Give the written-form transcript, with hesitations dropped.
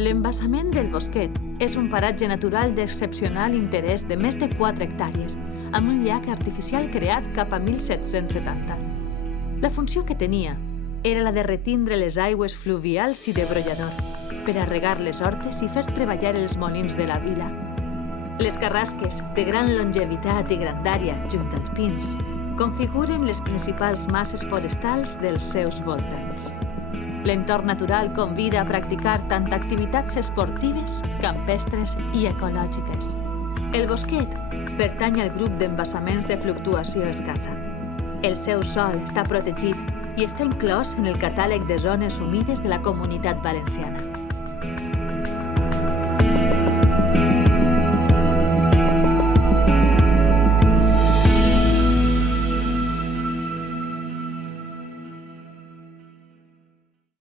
L'embassament del Bosquet és un paratge natural d'excepcional interès de més de 4 hectàrees, amb un llac artificial creat cap a 1770. La funció que tenia era la de retindre les aigües fluvials i de brollador, per a regar les hortes i fer treballar els molins de la vila. Les carrasques, de gran longevitat i grandària junt als pins, configuren les principals masses forestals dels seus voltants. L'entorn natural convida a practicar tant activitats esportives, campestres i ecològiques. El Bosquet pertany al grup d'embassaments de fluctuació escassa. El seu sòl està protegit i està inclòs en el catàleg de zones humides de la Comunitat Valenciana.